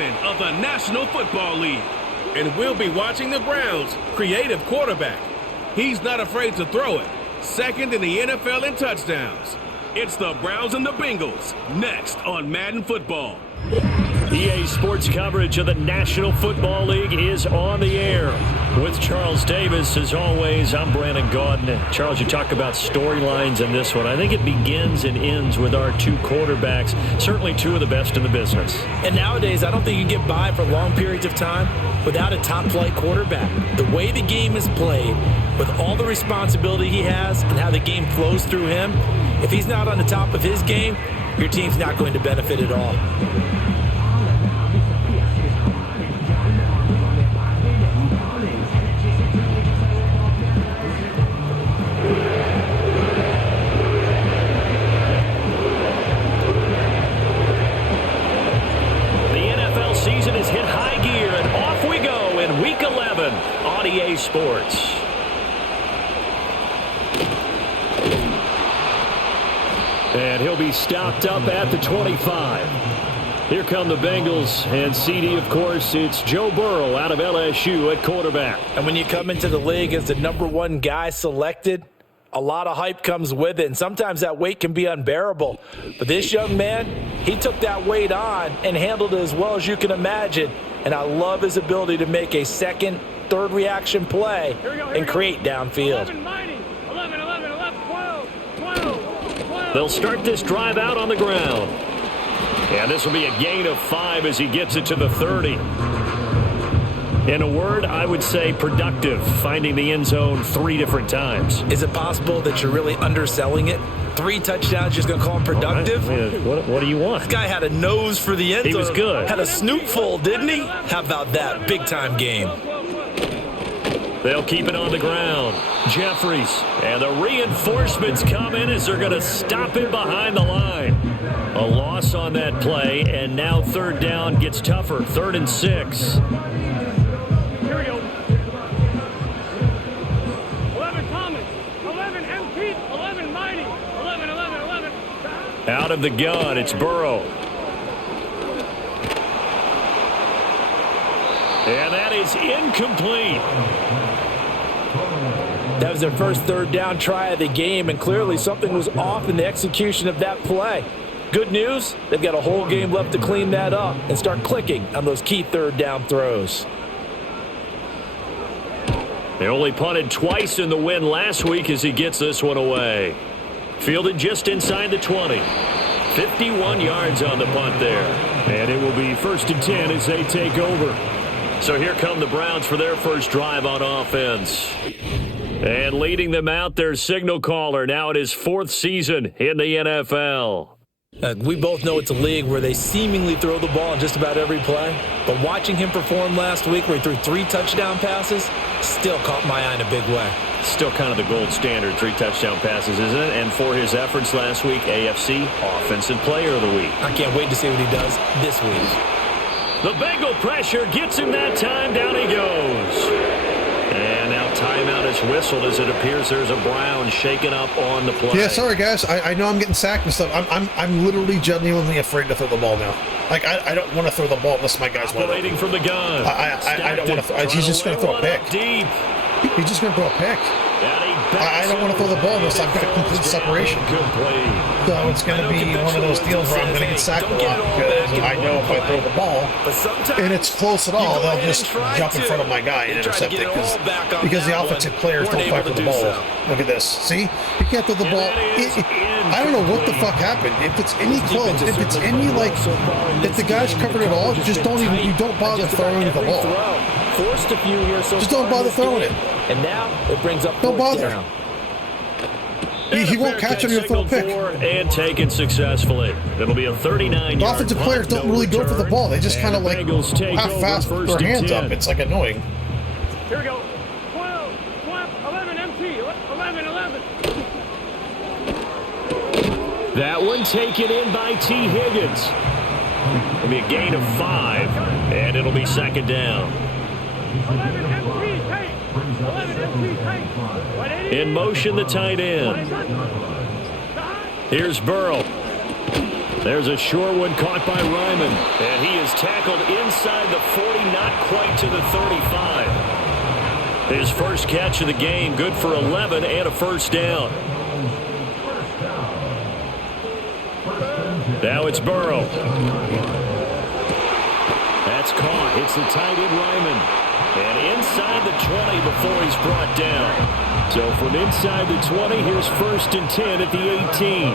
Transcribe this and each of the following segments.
7 of the National Football League. And we'll be watching the Browns' creative quarterback. He's not afraid to throw it. Second in the NFL in touchdowns. It's the Browns and the Bengals, next on Madden Football. EA Sports coverage of the National Football League is on the air. With Charles Davis, as always, I'm Brandon Gaudin. Charles, you talk about storylines in this one. I think it begins and ends with our two quarterbacks, certainly two of the best in the business. And nowadays, I don't think you can get by for long periods of time without a top-flight quarterback. The way the game is played, with all the responsibility he has and how the game flows through him, if he's not on the top of his game, your team's not going to benefit at all. Season has hit high gear, and off we go in Week 11 on EA Sports. And he'll be stopped up at the 25. Here come the Bengals, and CD, of course, it's Joe Burrow out of LSU at quarterback. And when you come into the league as the #1 guy selected, a lot of hype comes with it, and sometimes that weight can be unbearable. But this young man, he took that weight on and handled it as well as you can imagine. And I love his ability to make a second, third reaction play and create downfield. 11, 12. They'll start this drive out on the ground. And this will be a gain of 5 as he gets it to the 30. In a word, I would say productive, finding the end zone 3 different times. Is it possible that you're really underselling it? 3 touchdowns, just going to call him productive? Right. What do you want? This guy had a nose for the end zone. He was good. Had a snootful, didn't he? How about that? Big-time game. They'll keep it on the ground. Jeffries. And the reinforcements come in as they're going to stop him behind the line. A loss on that play, and now third down gets tougher. 3rd and 6. Here we go. 11 Thomas, 11 MT, 11 Mighty, 11. Out of the gun, it's Burrow. And that is incomplete. That was their first third down try of the game, and clearly something was off in the execution of that play. Good news, they've got a whole game left to clean that up and start clicking on those key third down throws. They only punted twice in the win last week as he gets this one away. Fielded just inside the 20. 51 yards on the punt there. And it will be 1st and 10 as they take over. So here come the Browns for their first drive on offense. And leading them out, their signal caller, now in his 4th season in the NFL. We both know it's a league where they seemingly throw the ball in just about every play. But watching him perform last week where he threw 3 touchdown passes still caught my eye in a big way. Still kind of the gold standard, 3 touchdown passes, isn't it? And for his efforts last week, AFC Offensive Player of the Week. I can't wait to see what he does this week. The Bengal pressure gets him that time. Down he goes. And now timeout is whistled as it appears there's a Brown shaken up on the play. Yeah, sorry guys. I know I'm getting sacked and stuff. I'm literally genuinely afraid to throw the ball now. Like I don't want to throw the ball unless my guy's waiting from the gun. I don't want to. He's just going to throw a pick. Deep. He's just going to throw a pick. I don't want to throw the ball unless I've got a complete separation. So it's going to be one of those deals where I'm going to get sacked a lot because I know if I throw the ball and it's close at all, they'll just jump in front of my guy and intercept it because the offensive players don't fight for the ball. Look at this. See? You can't throw the ball. I don't know what the fuck happened. If it's any close, if it's any like, if the guy's covered it all, just don't even, you don't bother throwing the ball. Forced a few here, so just don't bother throwing it. And now it brings up. Don't bother. He won't catch on your throw pick. And taken successfully. It'll be a 39-yard. The offensive players don't really go for the ball. They just kind of like half-fast with their hands up. It's like annoying. Here we go. 12, 11 MT, 11. That one taken in by T. Higgins. It'll be a gain of 5, and it'll be 2nd down. 11 MT, tight. 11 MT, tight. In motion, the tight end. Here's Burrow. There's a short one caught by Ryman. And he is tackled inside the 40, not quite to the 35. His first catch of the game, good for 11 and a first down. Now it's Burrow. That's caught. It's the tight end Ryman. And inside the 20 before he's brought down. So from inside the 20, here's 1st and 10 at the 18.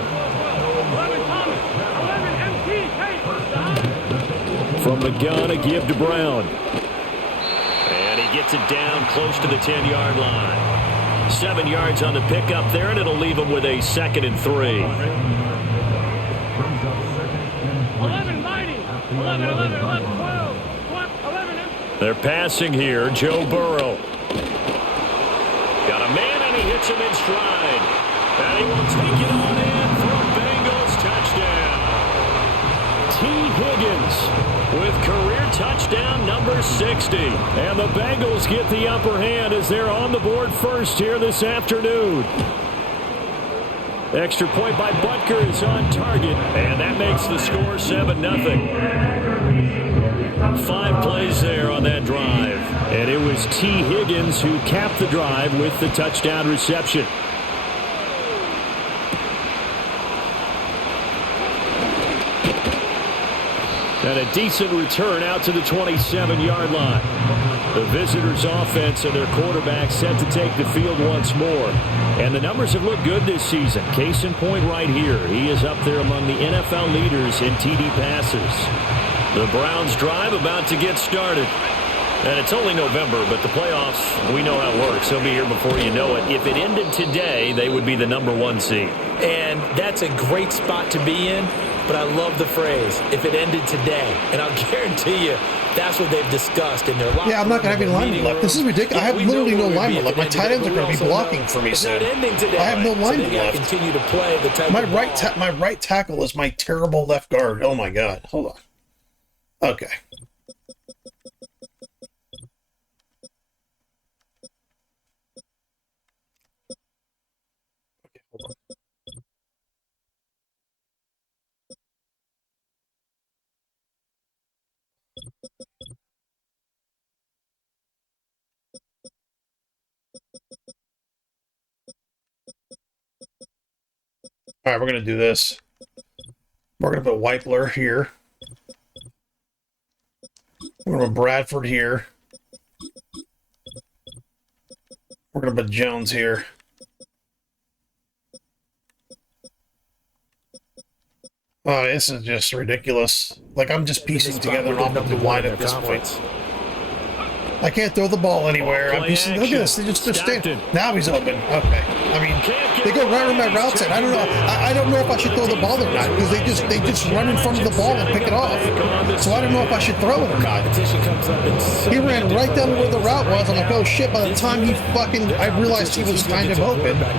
From the gun, a give to Brown. And he gets it down close to the 10-yard line. 7 yards on the pickup there, and it'll leave him with a 2nd and 3. 11, 11, 12, 11. They're passing here. Joe Burrow. Got a man, and he hits him in stride. And he will take it on in for a Bengals touchdown. T. Higgins with career touchdown number 60. And the Bengals get the upper hand as they're on the board first here this afternoon. Extra point by Butker is on target, and that makes the score 7-0. 5 plays there on that drive. And it was T. Higgins who capped the drive with the touchdown reception. And a decent return out to the 27-yard line. The visitors' offense and their quarterback set to take the field once more. And the numbers have looked good this season. Case in point right here. He is up there among the NFL leaders in TD passes. The Browns drive about to get started. And it's only November, but the playoffs, we know how it works. They'll be here before you know it. If it ended today, they would be the number 1 seed. And that's a great spot to be in, but I love the phrase, if it ended today. And I'll guarantee you, that's what they've discussed in their locker room. Yeah, I'm not going to have any linemen left. This is ridiculous. I have literally no linemen left. My tight ends are going to be blocking for me soon. I have no linemen left. Continue to play the type my right tackle is my terrible left guard. Oh, my God. Hold on. Okay. All right, we're going to do this. We're going to put Weipler here. We're going to put Bradford here. We're going to put Jones here. Oh, this is just ridiculous. Like, I'm just piecing together an offensive line at this point. I can't throw the ball anywhere. I'm piecing. Look at this. They're standing. Now he's open. Okay. I mean, they go right on my route set. I don't know. I don't know if I should throw the ball or not because they just run in front of the ball and pick it off. So I don't know if I should throw it or not. He ran right down to where the route was. I'm like, oh shit! By the time I realized he was kind of open. I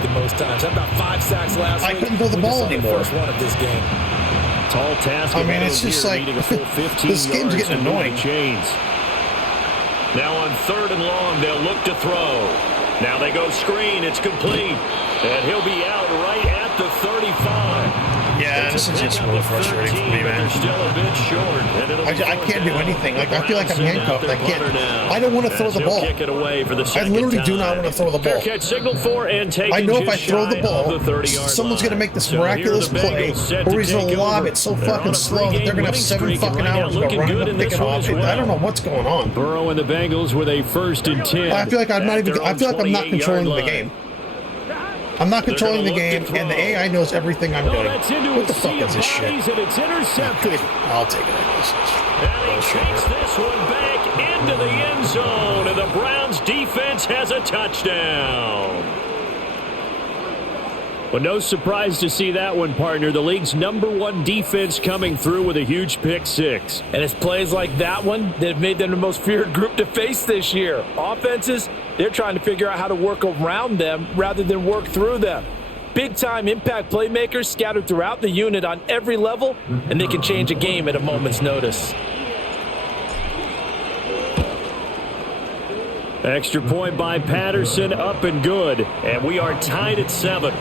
couldn't throw the ball anymore. Tall task. I mean, it's just like this game's getting annoying. Now on 3rd and long, they'll look to throw. Now they go screen. It's complete. And he'll be out right at the 35. Yeah, this is just really frustrating for me, man. Still a bit short. I can't do anything. Like, I feel like I'm handcuffed. I can't. I don't want to throw the ball. Kick it away for the I literally do not want to throw the ball. Catch signaled for and taken. I know if I throw the ball, someone's going to make this miraculous play, or he's going to lob it so fucking slow that they're going to have 7 fucking hours to go running up, pick it off. I don't know what's going on. Burrow and the Bengals with a 1st and 10. I feel like I'm not controlling the game. I'm not controlling the game, and the AI knows everything I'm doing. What the fuck is this shit? It's intercepted. I'll take it. And he takes this one back into the end zone, and the Browns defense has a touchdown. Well, no surprise to see that one, partner. The league's #1 defense coming through with a huge pick-6. And it's plays like that one that have made them the most feared group to face this year. Offenses, they're trying to figure out how to work around them rather than work through them. Big-time impact playmakers scattered throughout the unit on every level, and they can change a game at a moment's notice. Extra point by Patterson, up and good. And we are tied at 7.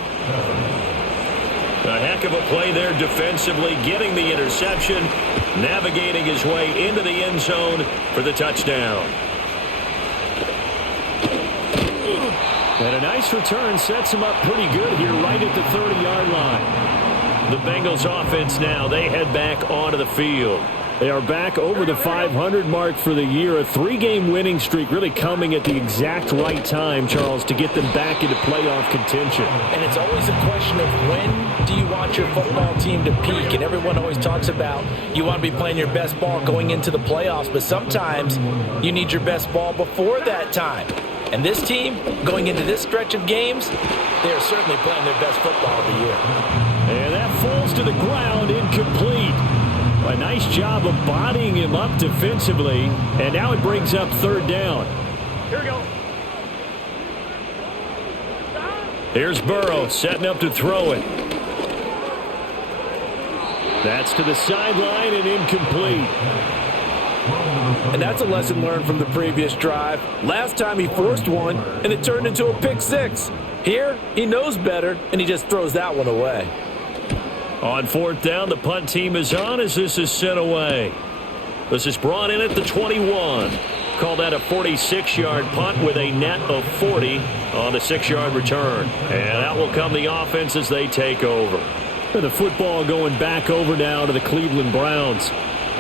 A heck of a play there defensively, getting the interception, navigating his way into the end zone for the touchdown. And a nice return sets him up pretty good here right at the 30-yard line. The Bengals offense now, they head back onto the field. They are back over the 500 mark for the year. A 3-game winning streak really coming at the exact right time, Charles, to get them back into playoff contention. And it's always a question of when do you want your football team to peak? And everyone always talks about you want to be playing your best ball going into the playoffs, but sometimes you need your best ball before that time. And this team, going into this stretch of games, they are certainly playing their best football of the year. And that falls to the ground, incomplete. A nice job of bodying him up defensively, and now it brings up third down. Here we go. Here's Burrow setting up to throw it. That's to the sideline and incomplete. And that's a lesson learned from the previous drive. Last time he forced one, and it turned into a pick six. Here, he knows better, and he just throws that one away. On fourth down, the punt team is on as this is sent away. This is brought in at the 21. Call that a 46-yard punt with a net of 40 on the 6-yard return. And out will come the offense as they take over. And the football going back over now to the Cleveland Browns.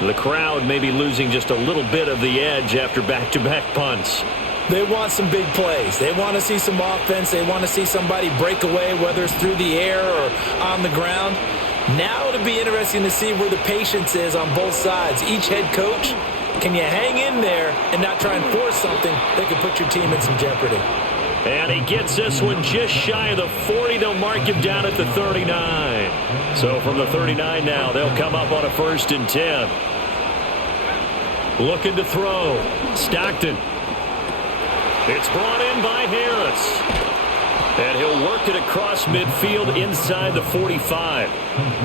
The crowd may be losing just a little bit of the edge after back-to-back punts. They want some big plays. They want to see some offense. They want to see somebody break away, whether it's through the air or on the ground. Now it'll be interesting to see where the patience is on both sides. Each head coach, can you hang in there and not try and force something that could put your team in some jeopardy? And he gets this one just shy of the 40. They'll mark him down at the 39. So from the 39 now, they'll come up on a 1st and 10. Looking to throw. Stockton. It's brought in by Harris. And he'll work it across midfield inside the 45.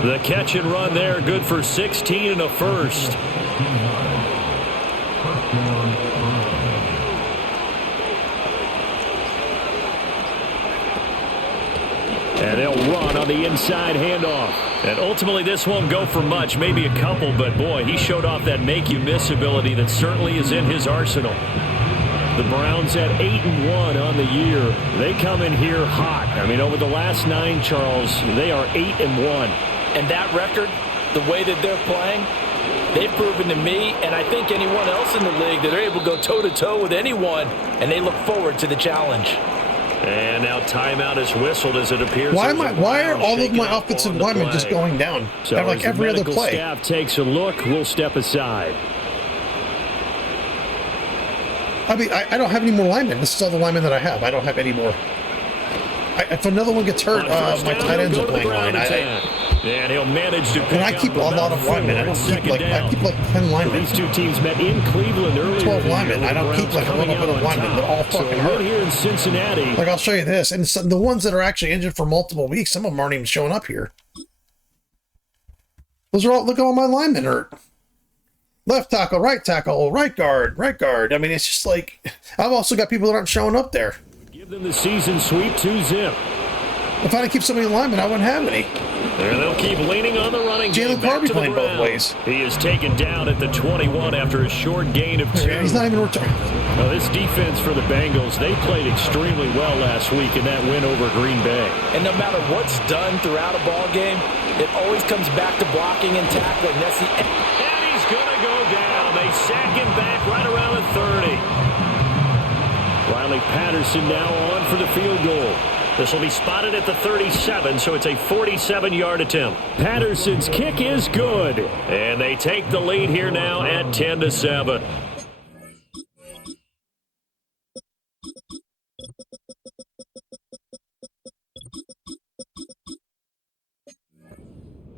The catch and run there, good for 16 and a first. And they'll run on the inside handoff. And ultimately this won't go for much, maybe a couple, but boy, he showed off that make-you-miss ability that certainly is in his arsenal. The Browns at 8-1 on the year. They come in here hot. I mean, over the last 9, Charles, they are 8-1. And that record, the way that they're playing, they've proven to me, and I think anyone else in the league, that they're able to go toe-to-toe with anyone, and they look forward to the challenge. And now timeout is whistled as it appears. Why are all of my offensive linemen just going down? So like every other play. Staff takes a look. We'll step aside. I mean, I don't have any more linemen. This is all the linemen that I have. I don't have any more. If another one gets hurt, my tight ends are playing line. And he'll manage to. And I keep a lot of linemen. I keep like 10 linemen. These two teams met in Cleveland earlier. 12 linemen. I don't keep like a little bit of linemen. They're all fucking hurt. Here in Cincinnati. Like I'll show you this, and the ones that are actually injured for multiple weeks, some of them aren't even showing up here. Those are all. Look at all my linemen hurt. Left tackle, right guard, right guard. I mean, it's just like, I've also got people that aren't showing up there. Give them the season sweep 2-zip. If I didn't keep so many linemen, I wouldn't have any. There they'll keep leaning on the running game. Jalen Carby playing both ways. He is taken down at the 21 after a short gain of 2. He's not even returned. Well, this defense for the Bengals, they played extremely well last week in that win over Green Bay. And no matter what's done throughout a ball game, it always comes back to blocking and tackling. That's the end. Going to go down. They sack him back right around the 30. Riley Patterson now on for the field goal. This will be spotted at the 37, so it's a 47-yard attempt. Patterson's kick is good. And they take the lead here now at 10-7.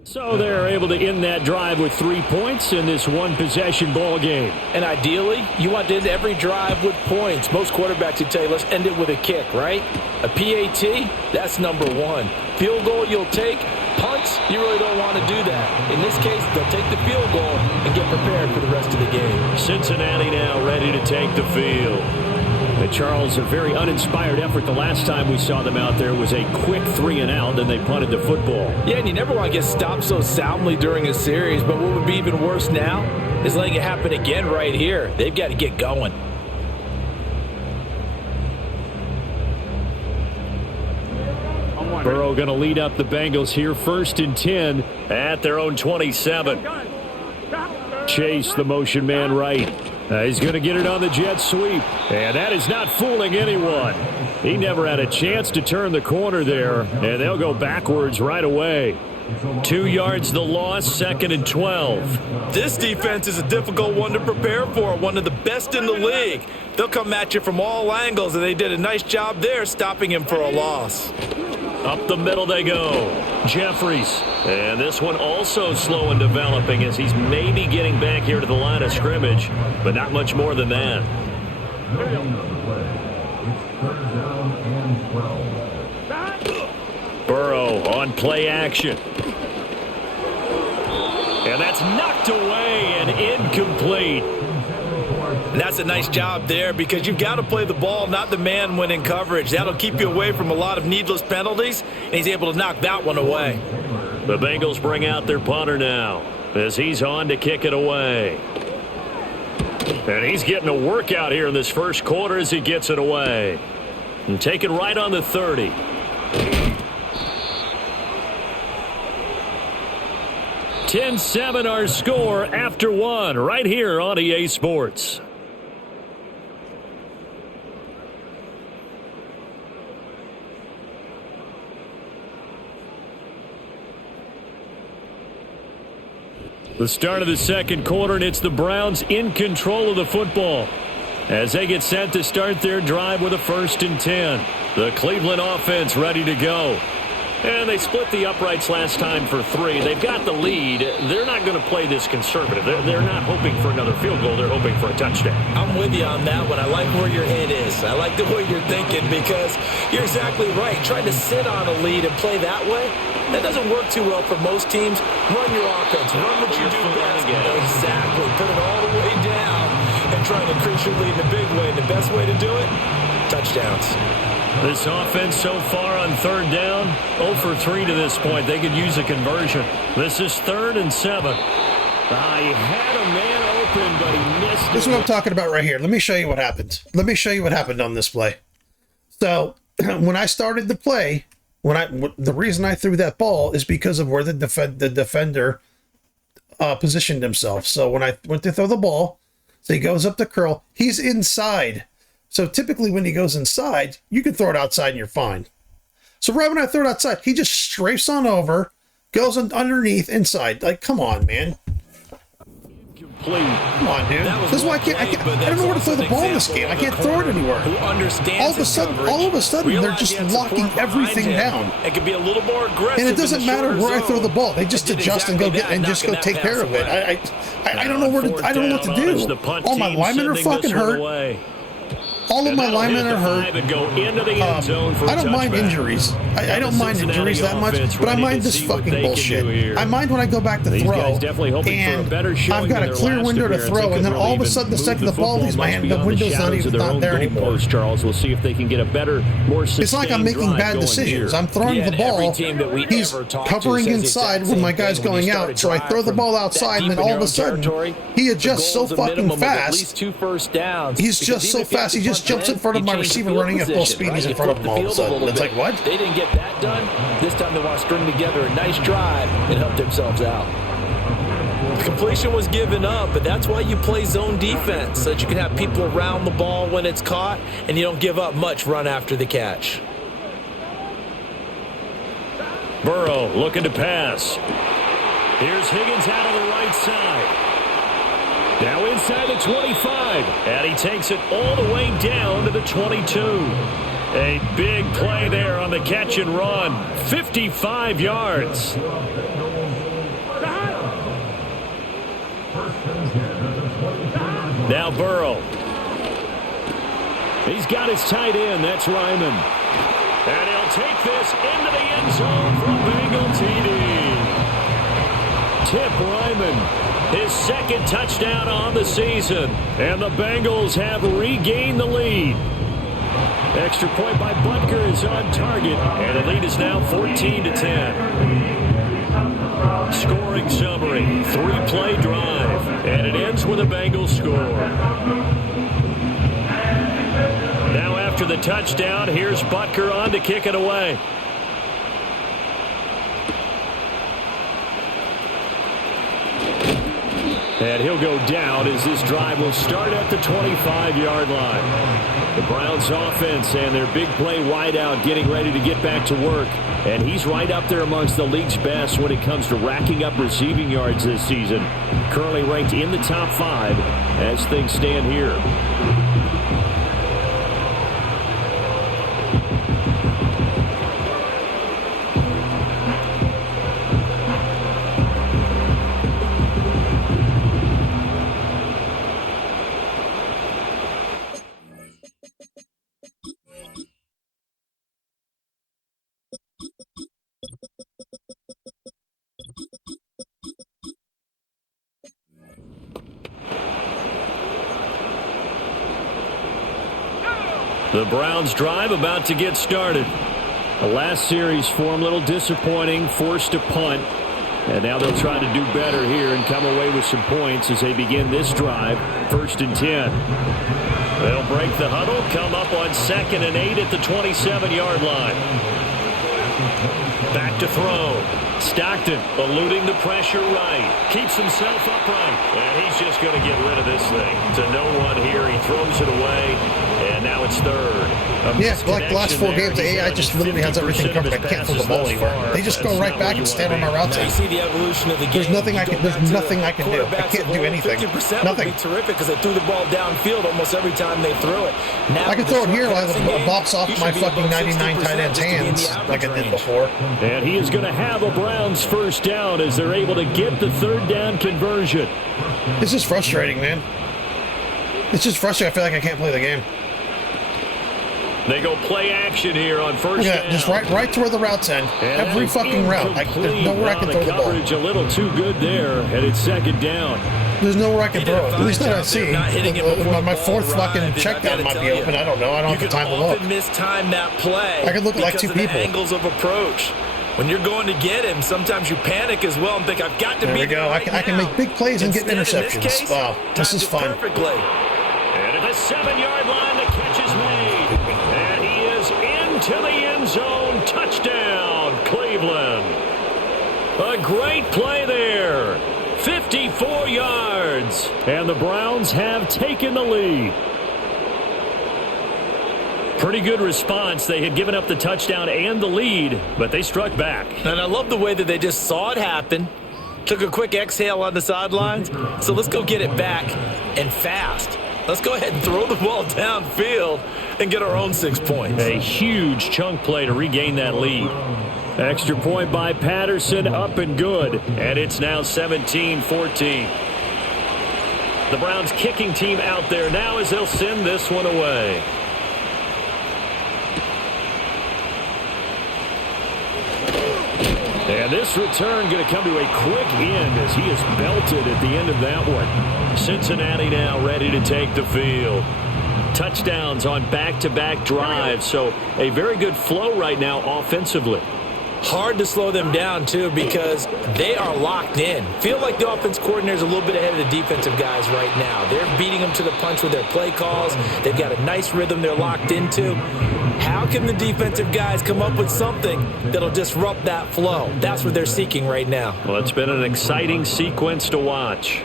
So they're able to end that drive with 3 points in this one-possession ball game. And ideally, you want to end every drive with points. Most quarterbacks would tell you, let's end it with a kick, right? A PAT, that's number 1. Field goal you'll take. Punts, you really don't want to do that. In this case, they'll take the field goal and get prepared for the rest of the game. Cincinnati now ready to take the field. And Charles, a very uninspired effort the last time we saw them out there was a quick 3-and-out, then they punted the football. Yeah, and you never want to get stopped so soundly during a series, but what would be even worse now is letting it happen again right here. They've got to get going. Burrow going to lead up the Bengals here, 1st and 10 at their own 27. Chase, the motion man right. He's going to get it on the jet sweep, and that is not fooling anyone. He never had a chance to turn the corner there, and they'll go backwards right away. 2 yards the loss, 2nd and 12. This defense is a difficult one to prepare for, one of the best in the league. They'll come at you from all angles, and they did a nice job there stopping him for a loss. Up the middle they go. Jeffries. And this one also slow in developing as he's maybe getting back here to the line of scrimmage, but not much more than that. Burrow on play action. And that's knocked away and incomplete. And that's a nice job there because you've got to play the ball, not the man when in coverage. That'll keep you away from a lot of needless penalties, and he's able to knock that one away. The Bengals bring out their punter now as he's on to kick it away. And he's getting a workout here in this first quarter as he gets it away. And taken right on the 30. (10-7) our score after 1 right here on EA Sports. The start of the second quarter, and it's the Browns in control of the football as they get set to start their drive with a 1st and 10. The Cleveland offense ready to go. And they split the uprights last time for 3. They've got the lead. They're not going to play this conservative. They're not hoping for another field goal. They're hoping for a touchdown. I'm with you on that one. I like where your head is. I like the way you're thinking because you're exactly right. Trying to sit on a lead and play that way, that doesn't work too well for most teams. Run your offense. Run what you do best. Exactly. Put it all the way down and try to increase your lead in a big way. The best way to do it, touchdowns. This offense so far on 3rd down, 0 for 3 to this point. They could use a conversion. This is 3rd and 7. He had a man open, but he missed it. This is what I'm talking about right here. Let me show you what happened. Let me show you what happened on this play. So when I started the play, the reason I threw that ball is because of where the defender positioned himself. So when I went to throw the ball, so he goes up to curl, he's inside. So typically when he goes inside, you can throw it outside and you're fine. So right when I throw it outside, he just strafes on over, goes underneath, inside. Like, come on, man. Come on, dude. This is why I don't know where to throw the ball in this game. I can't throw it anywhere. All of a sudden, they're just locking everything down. It can be a little more aggressive. And it doesn't matter where I throw the ball. They just adjust and go take care of it. I don't know what to do. All my linemen are fucking hurt. All of my linemen are hurt. I don't mind injuries. I don't mind injuries that much, but I mind this fucking bullshit. I mind when I go back to throw, and I've got a clear window to throw, and then all of a sudden, the second the ball leaves my hand, the window's not there anymore. Charles, we'll see if they can get a better, more sustained. It's like I'm making bad decisions. I'm throwing the ball. He's covering inside when my guy's going out, so I throw the ball outside, and then all of a sudden, he adjusts so fucking fast. He's just so fast. He just jumps in front of my receiver running at full speed. He's in front of him all of a sudden. It's like, what? They didn't get that done. This time they want to string together a nice drive and help themselves out. The completion was given up, but that's why you play zone defense, so that you can have people around the ball when it's caught and you don't give up much run after the catch. Burrow looking to pass. Here's Higgins out of the right side. Now inside the 25, and he takes it all the way down to the 22. A big play there on the catch and run. 55 yards. Now Burrow. He's got his tight end. That's Ryman. And he'll take this into the end zone for a Bengal TD. Tip Ryman. His second touchdown on the season. And the Bengals have regained the lead. Extra point by Butker is on target, and the lead is now 14-10. Scoring summary, 3-play drive, and it ends with a Bengals score. Now after the touchdown, here's Butker on to kick it away. And he'll go down as this drive will start at the 25-yard line. The Browns offense and their big play wideout getting ready to get back to work. And he's right up there amongst the league's best when it comes to racking up receiving yards this season. Currently ranked in the top 5 as things stand here. The Browns drive about to get started. The last series for them a little disappointing, forced a punt. And now they'll try to do better here and come away with some points as they begin this drive, 1st and 10. They'll break the huddle, come up on 2nd and 8 at the 27-yard line. Back to throw. Stockton eluding the pressure right. Keeps himself upright. And he's just going to get rid of this thing. To no one here. He throws it away. And now it's 3rd. Yeah, like the last 4 games, the AI just literally has everything covered. I can't throw the ball anywhere. They just go right back and stand on my route. You see the evolution of the game. There's nothing I can do. I can't do anything. 50% Nothing. would be terrific because they threw the ball downfield almost every time they threw it. Now I can throw it here while it bops off my fucking 99 tight end's hands like I did before. And he is going to have a Browns first down as they're able to get the 3rd down conversion. This is frustrating, man. It's just frustrating. I feel like I can't play the game. They go play action here on first down. Just right to where the routes end. Every fucking route. There's nowhere I can throw the ball. A little too good there, and it's 2nd down. There's nowhere I can throw it. At least that I see. My 4th fucking check down might be open. I don't know. I don't have the time to look. You can often mistime that play. I could look at like 2 people. Angles of approach. When you're going to get him, sometimes you panic as well and think, I've got to be. There we go. I can make big plays and get interceptions. Wow, this is fun. Perfectly. And at the 7-yard line, the catch is made. And he is into the end zone. Touchdown, Cleveland. A great play there. 54 yards. And the Browns have taken the lead. Pretty good response. They had given up the touchdown and the lead, but they struck back. And I love the way that they just saw it happen, took a quick exhale on the sidelines. So let's go get it back and fast. Let's go ahead and throw the ball downfield and get our own 6 points. A huge chunk play to regain that lead. Extra point by Patterson, up and good. And it's now 17-14. The Browns kicking team out there now as they'll send this one away. And this return going to come to a quick end as he is belted at the end of that one. Cincinnati now ready to take the field. Touchdowns on back-to-back drives, so a very good flow right now offensively. Hard to slow them down, too, because they are locked in. Feel like the offense coordinator is a little bit ahead of the defensive guys right now. They're beating them to the punch with their play calls. They've got a nice rhythm they're locked into. How can the defensive guys come up with something that'll disrupt that flow? That's what they're seeking right now. Well, it's been an exciting sequence to watch.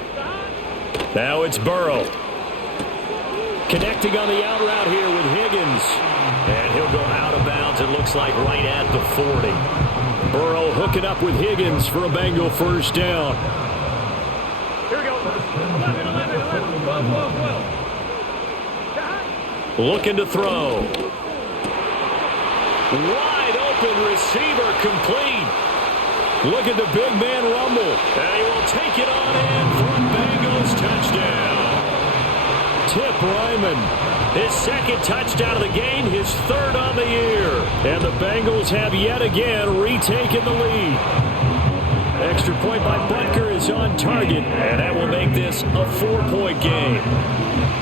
Now it's Burrow. Connecting on the out route here with Higgins. And he'll go out of bounds, it looks like right at the 40. Burrow hooking up with Higgins for a Bengal first down. Here we go. 11. 12. Looking to throw. Wide open receiver complete. Look at the big man rumble. And he will take it on in for a Bengals touchdown. Tip Ryman. His 2nd touchdown of the game, his 3rd on the year. And the Bengals have yet again retaken the lead. Extra point by Butker is on target, and that will make this a 4-point game.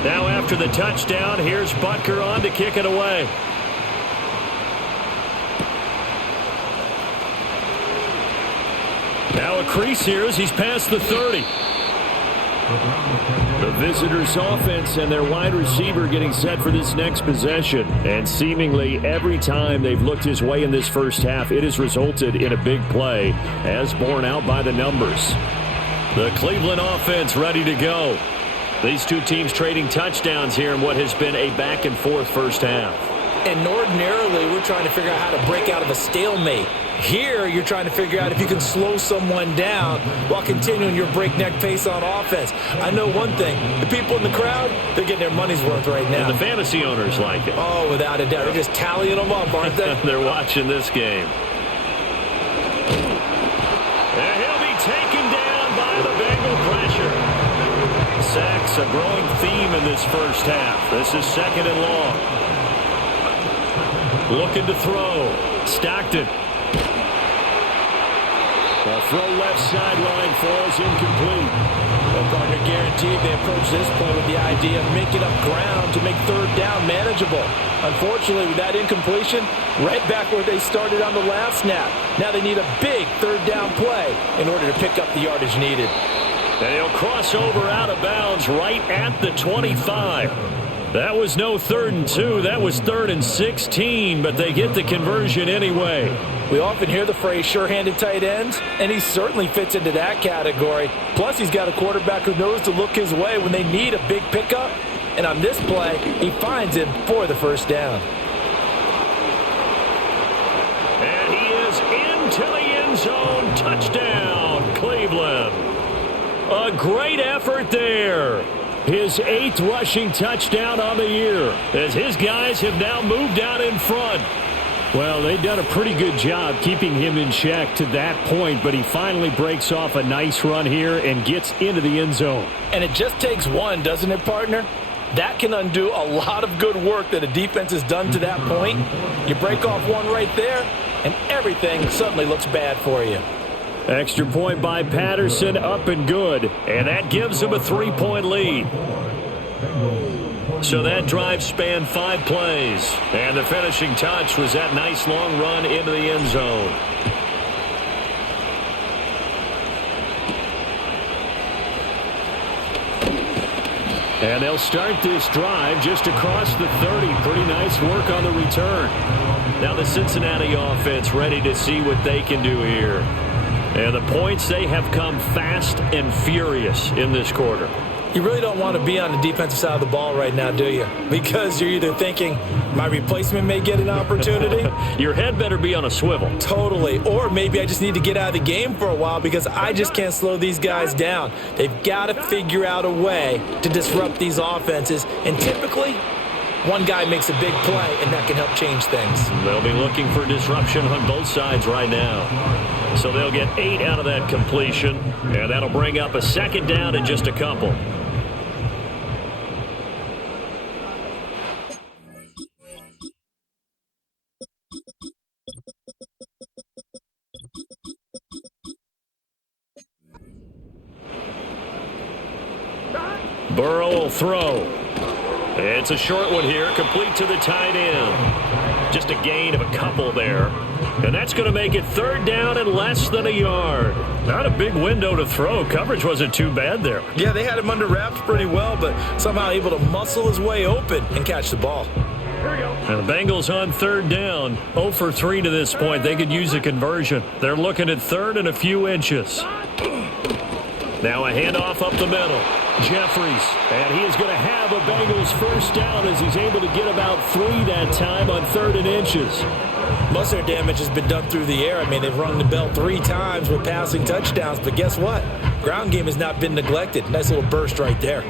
Now after the touchdown, here's Butker on to kick it away. Now a crease here as he's past the 30. The visitors' offense and their wide receiver getting set for this next possession. And seemingly every time they've looked his way in this first half, it has resulted in a big play, as borne out by the numbers. The Cleveland offense ready to go. These two teams trading touchdowns here in what has been a back-and-forth first half. And ordinarily, we're trying to figure out how to break out of a stalemate. Here, you're trying to figure out if you can slow someone down while continuing your breakneck pace on offense. I know one thing. The people in the crowd, they're getting their money's worth right now. And the fantasy owners like it. Oh, without a doubt. They're just tallying them up, aren't they? They're watching this game. And he'll be taken down by the Bengal pressure. Sacks, a growing theme in this first half. This is 2nd and long. Looking to throw. Stockton. A throw left sideline falls incomplete. Well, partner, guaranteed they approach this play with the idea of making up ground to make 3rd down manageable. Unfortunately, with that incompletion, right back where they started on the last snap. Now they need a big 3rd down play in order to pick up the yardage needed. And he'll cross over out of bounds right at the 25. That was no 3rd and 2. That was 3rd and 16, but they get the conversion anyway. We often hear the phrase sure-handed tight ends, and he certainly fits into that category. Plus, he's got a quarterback who knows to look his way when they need a big pickup. And on this play, he finds him for the 1st down. And he is into the end zone. Touchdown, Cleveland. A great effort there. His 8th rushing touchdown on the year, as his guys have now moved out in front. Well, they've done a pretty good job keeping him in check to that point, but he finally breaks off a nice run here and gets into the end zone. And it just takes one, doesn't it, partner? That can undo a lot of good work that a defense has done to that point. You break off one right there, and everything suddenly looks bad for you. Extra point by Patterson, up and good. And that gives them a 3-point lead. So that drive spanned 5 plays. And the finishing touch was that nice long run into the end zone. And they'll start this drive just across the 30. Pretty nice work on the return. Now the Cincinnati offense ready to see what they can do here. And the points, they have come fast and furious in this quarter. You really don't want to be on the defensive side of the ball right now, do you? Because you're either thinking, my replacement may get an opportunity. Your head better be on a swivel. Totally. Or maybe I just need to get out of the game for a while because I just can't slow these guys down. They've got to figure out a way to disrupt these offenses. And typically, one guy makes a big play, and that can help change things. They'll be looking for disruption on both sides right now. So they'll get 8 out of that completion, and that'll bring up a 2nd down in just a couple. Burrow will throw. It's a short one here, complete to the tight end. Just a gain of a couple there. And that's going to make it 3rd down and less than a yard. Not a big window to throw. Coverage wasn't too bad there. Yeah, they had him under wraps pretty well, but somehow able to muscle his way open and catch the ball. And the Bengals on 3rd down. 0 for 3 to this point. They could use a conversion. They're looking at 3rd and a few inches. Now a handoff up the middle. Jeffries, and he is going to have a Bengals 1st down as he's able to get about 3 that time on 3rd and inches. Most of their damage has been done through the air. I mean, they've rung the bell 3 times with passing touchdowns, but guess what? Ground game has not been neglected. Nice little burst right there.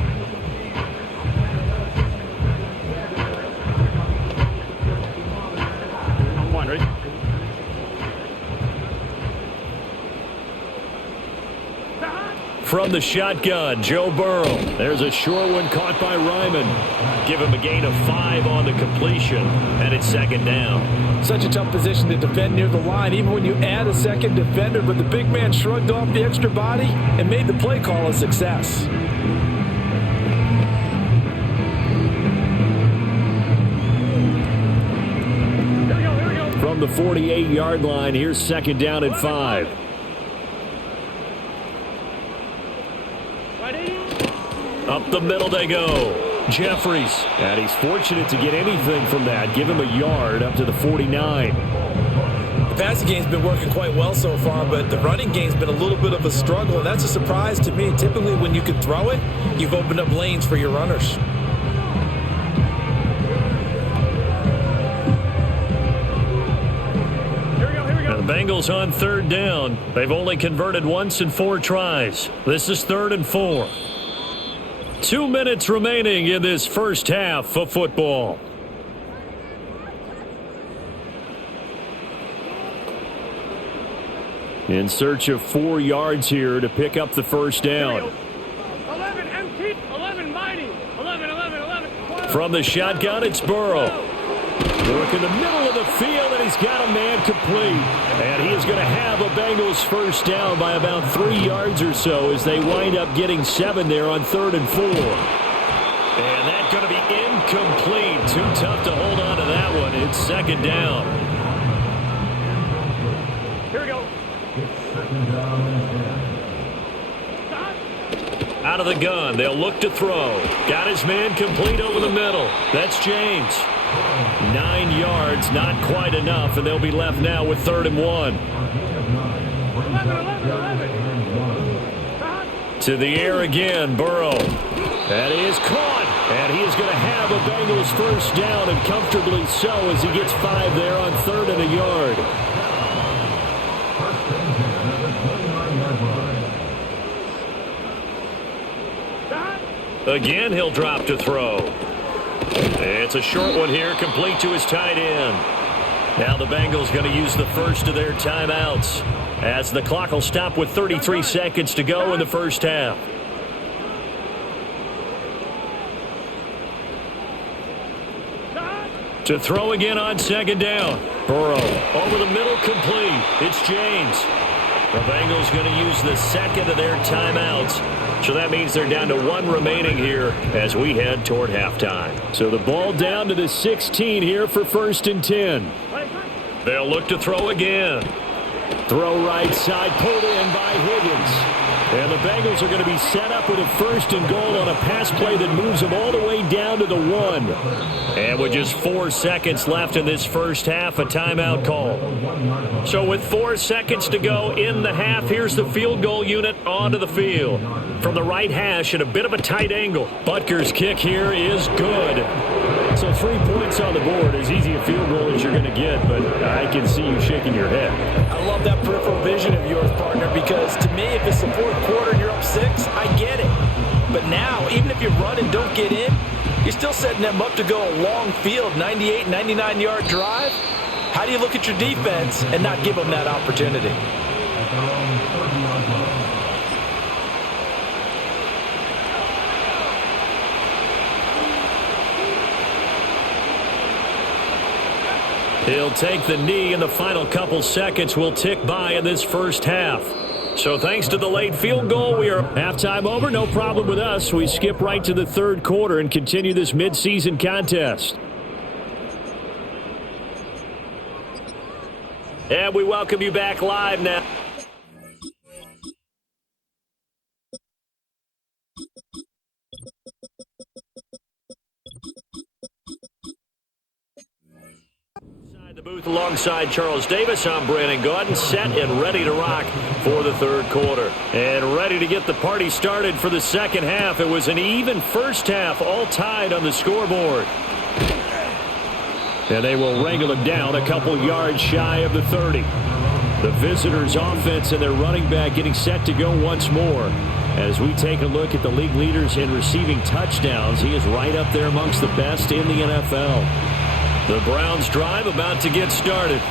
From the shotgun, Joe Burrow. There's a short one caught by Ryman. Give him a gain of 5 on the completion, and it's 2nd down. Such a tough position to defend near the line, even when you add a 2nd defender, but the big man shrugged off the extra body and made the play call a success. From the 48-yard line, here's 2nd down and 5. Up the middle they go. Jeffries. And he's fortunate to get anything from that. Give him a yard up to the 49. The passing game's been working quite well so far, but the running game's been a little bit of a struggle, and that's a surprise to me. Typically, when you can throw it, you've opened up lanes for your runners. The Bengals on third down. They've only converted once in 4 tries. This is 3rd and 4. 2 minutes remaining in this first half of football. In search of 4 yards here to pick up the first down. 11 empty, 11 mighty, 11. From the shotgun, it's Burrow. Work in the middle of the field, and he's got a man complete. And he is going to have a Bengals first down by about 3 yards or so as they wind up getting 7 there on 3rd and 4. And that's going to be incomplete. Too tough to hold on to that one. It's 2nd down. Here we go. Out of the gun, they'll look to throw. Got his man complete over the middle. That's James. 9 yards, not quite enough, and they'll be left now with 3rd and 1. 11. To the air again, Burrow. That is caught, and he is going to have a Bengals first down, and comfortably so as he gets 5 there on 3rd and a yard. Again, he'll drop to throw. It's a short one here, complete to his tight end. Now the Bengals going to use the first of their timeouts as the clock will stop with 33 seconds to go in the first half. To throw again on 2nd down. Burrow over the middle, complete. It's James. The Bengals going to use the second of their timeouts. So that means they're down to 1 remaining here as we head toward halftime. So the ball down to the 16 here for 1st and 10. They'll look to throw again. Throw right side, pulled in by Higgins. And the Bengals are going to be set up with a 1st and goal on a pass play that moves them all the way down to the 1. And with just 4 seconds left in this first half, a timeout call. So with 4 seconds to go in the half, here's the field goal unit onto the field. From the right hash at a bit of a tight angle. Butker's kick here is good. So 3 points on the board, as easy a field goal as you're going to get, but I can see you shaking your head. I love that peripheral vision of yours, partner, because to me, if it's the 4th quarter and you're up 6, I get it. But now, even if you run and don't get in, you're still setting them up to go a long field, 98, 99-yard drive. How do you look at your defense and not give them that opportunity? He'll take the knee, and the final couple seconds will tick by in this first half. So thanks to the late field goal, we are halftime over. No problem with us. We skip right to the 3rd quarter and continue this midseason contest. And we welcome you back live now. The booth alongside Charles Davis. I'm Brandon Gaudin, set and ready to rock for the 3rd quarter. And ready to get the party started for the 2nd half. It was an even first half, all tied on the scoreboard. And they will wrangle it down a couple yards shy of the 30. The visitors' offense and their running back getting set to go once more. As we take a look at the league leaders in receiving touchdowns, he is right up there amongst the best in the NFL. The Browns drive about to get started.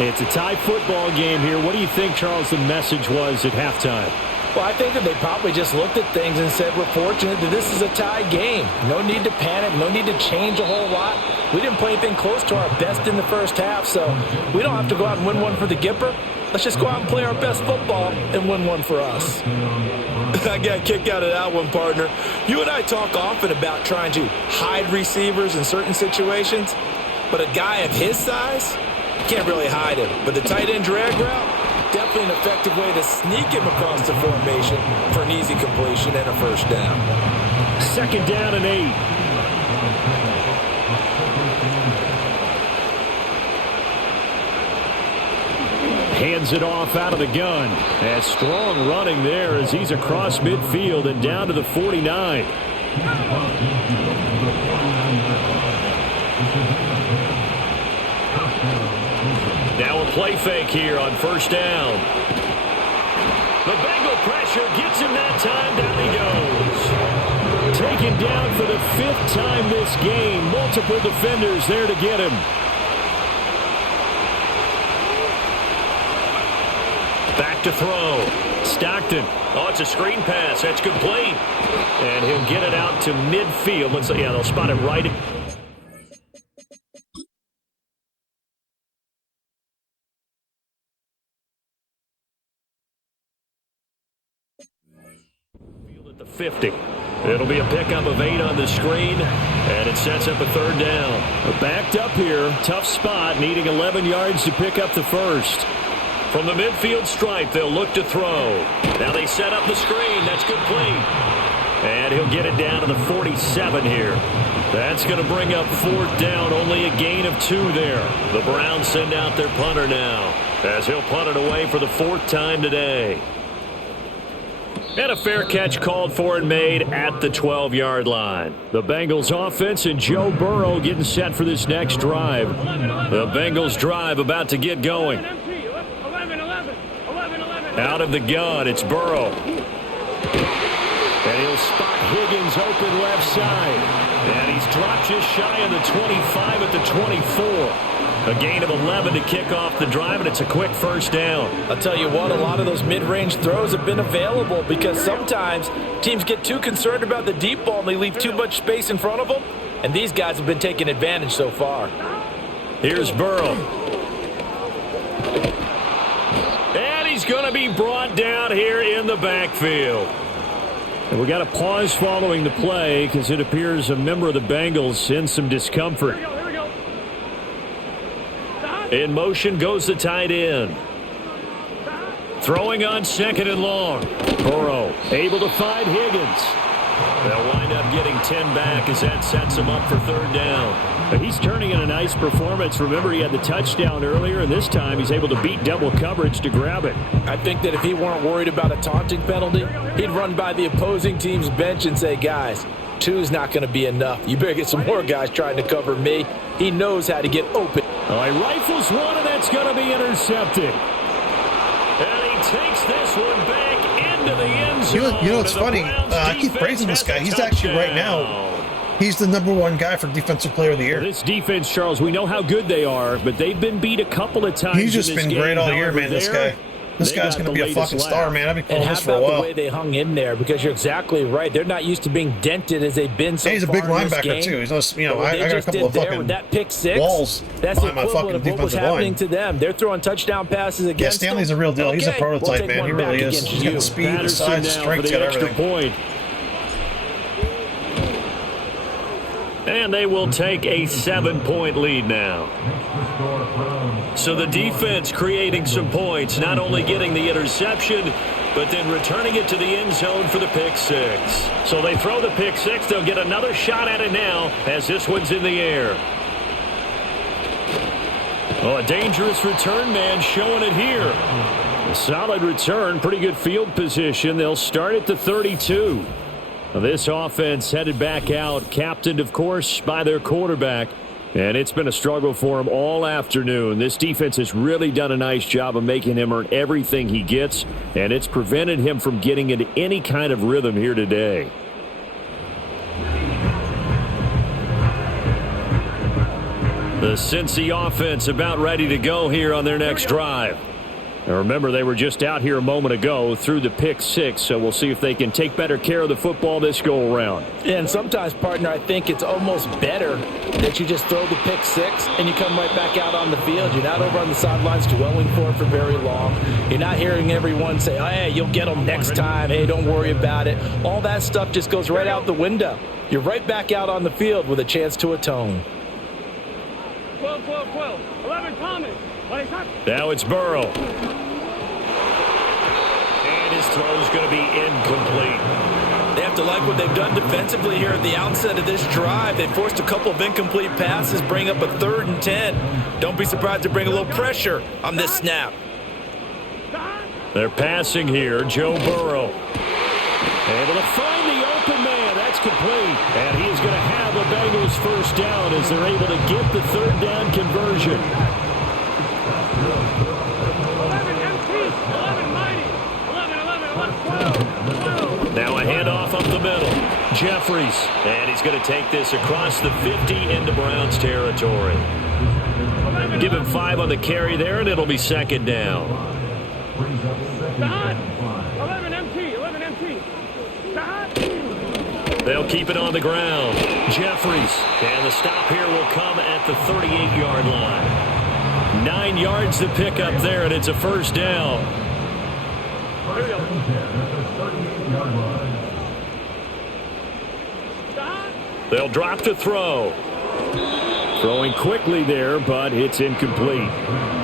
It's a tie football game here. What do you think, Charles, the message was at halftime? Well, I think that they probably just looked at things and said, we're fortunate that this is a tie game. No need to panic. No need to change a whole lot. We didn't play anything close to our best in the first half, so we don't have to go out and win one for the Gipper. Let's just go out and play our best football and win one for us. I got a kick out of that one, partner. You and I talk often about trying to hide receivers in certain situations, but a guy of his size, can't really hide him. But the tight end drag route, definitely an effective way to sneak him across the formation for an easy completion and a first down. 2nd down and 8. Hands it off out of the gun. And strong running there as he's across midfield and down to the 49. Now a play fake here on 1st down. The Bengal pressure gets him that time. Down he goes. Taken down for the 5th time this game. Multiple defenders there to get him. Back to throw. Stockton. Oh, it's a screen pass. That's complete. And he'll get it out to midfield. Looks like, yeah, they'll spot it right. Field at the 50. It'll be a pickup of 8 on the screen, and it sets up a 3rd down. Backed up here. Tough spot, needing 11 yards to pick up the 1st. From the midfield stripe, they'll look to throw. Now they set up the screen. That's complete. And he'll get it down to the 47 here. That's going to bring up 4th down. Only a gain of 2 there. The Browns send out their punter now, as he'll punt it away for the 4th time today. And a fair catch called for and made at the 12-yard line. The Bengals offense and Joe Burrow getting set for this next drive. The Bengals drive about to get going. Out of the gun, it's Burrow. And he'll spot Higgins open left side. And he's dropped just shy of the 25 at the 24. A gain of 11 to kick off the drive, and it's a quick 1st down. I'll tell you what, a lot of those mid-range throws have been available because sometimes teams get too concerned about the deep ball and they leave too much space in front of them. And these guys have been taking advantage so far. Here's Burrow. He's going to be brought down here in the backfield. And we got a pause following the play because it appears a member of the Bengals in some discomfort. Here we go. In motion goes the tight end. Throwing on 2nd and long. Burrow able to find Higgins. They'll wind up getting 10 back as that sets him up for 3rd down. But he's turning in a nice performance. Remember, he had the touchdown earlier, and this time he's able to beat double coverage to grab it. I think that if he weren't worried about a taunting penalty, he'd run by the opposing team's bench and say, guys, 2's not going to be enough. You better get some more guys trying to cover me. He knows how to get open. Oh, he rifles one, and that's going to be intercepted. And he takes this one back into the end zone. You know what's funny? I keep praising this guy. He's actually right now, he's the #1 guy for Defensive Player of the Year. This defense, Charles, we know how good they are, but they've been beat a couple of times. He's just been great all year, man, this guy. This guy's going to be a fucking star, man. I've been calling this for a while. The way they hung in there, because you're exactly right. They're not used to being dented as they've been so far. He's a big linebacker too. He's just, you know, I got a couple of fucking that pick six, walls that's the behind my equivalent fucking of what was defensive happening line. to them. They're throwing touchdown passes against Yeah, Stanley's a real deal. He's a prototype, man. He really is. He's got the speed, the size, the strength, he's got everything. Point. And they will take a 7-point lead now. So the defense creating some points, not only getting the interception, but then returning it to the end zone for the pick six. So they throw the pick six. They'll get another shot at it now as this one's in the air. Oh, a dangerous return man showing it here. A solid return, pretty good field position. They'll start at the 32. This offense headed back out, captained, of course, by their quarterback. And it's been a struggle for him all afternoon. This defense has really done a nice job of making him earn everything he gets, and it's prevented him from getting into any kind of rhythm here today. The Cincy offense about ready to go here on their next drive. Now remember, they were just out here a moment ago through the pick six, so we'll see if they can take better care of the football this go-around. Yeah, and sometimes, partner, I think it's almost better that you just throw the pick six and you come right back out on the field. You're not over on the sidelines dwelling for it for very long. You're not hearing everyone say, oh, hey, you'll get them next time. Hey, don't worry about it. All that stuff just goes right out the window. You're right back out on the field with a chance to atone. 12, 12, 12. 11, Thomas. Now it's Burrow. And his throw is going to be incomplete. They have to like what they've done defensively here at the outset of this drive. They forced a couple of incomplete passes, bring up a 3rd and 10. Don't be surprised to bring a little pressure on this snap. They're passing here. Joe Burrow able to find the open man. That's complete. And he's going to have the Bengals first down as they're able to get the 3rd down conversion. 11 MT, 11 mighty, 11, 12. Now a handoff up the middle. Jeffries. And he's going to take this across the 50 into Browns territory. Give him 5 on the carry there, and it'll be 2nd down. 11 MT, 11 MT. They'll keep it on the ground. Jeffries. And the stop here will come at the 38-yard line. 9 yards to pick up there, and it's a first down. They'll drop to throw. Throwing quickly there, but it's incomplete.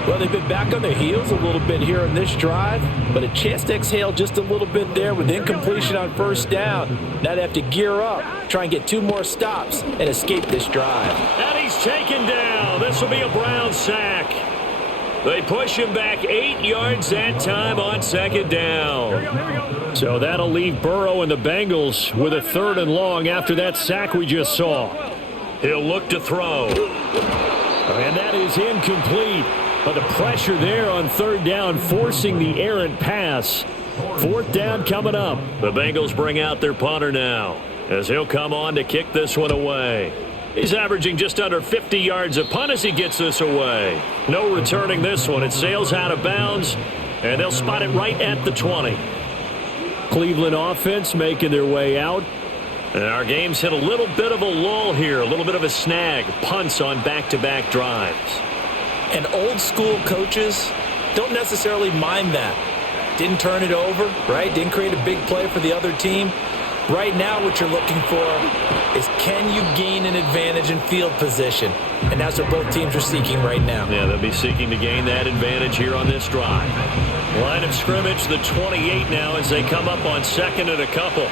Well, they've been back on their heels a little bit here in this drive, but a chance to exhale just a little bit there with incompletion on first down. Now they have to gear up, try and get 2 more stops, and escape this drive. And he's taken down. This will be a Brown sack. They push him back 8 yards that time on 2nd down. So that'll leave Burrow and the Bengals with a 3rd and long after that sack we just saw. He'll look to throw. And that is incomplete. But the pressure there on 3rd down, forcing the errant pass. 4th down coming up. The Bengals bring out their punter now, as he'll come on to kick this one away. He's averaging just under 50 yards a punt as he gets this away. No returning this one. It sails out of bounds, and they'll spot it right at the 20. Cleveland offense making their way out. And our game's hit a little bit of a lull here, a little bit of a snag. Punts on back-to-back drives. And old school coaches don't necessarily mind that. Didn't turn it over, right? Didn't create a big play for the other team. Right now what you're looking for is, can you gain an advantage in field position? And that's what both teams are seeking right now. Yeah, they'll be seeking to gain that advantage here on this drive. Line of scrimmage, the 28 now as they come up on 2nd and a couple.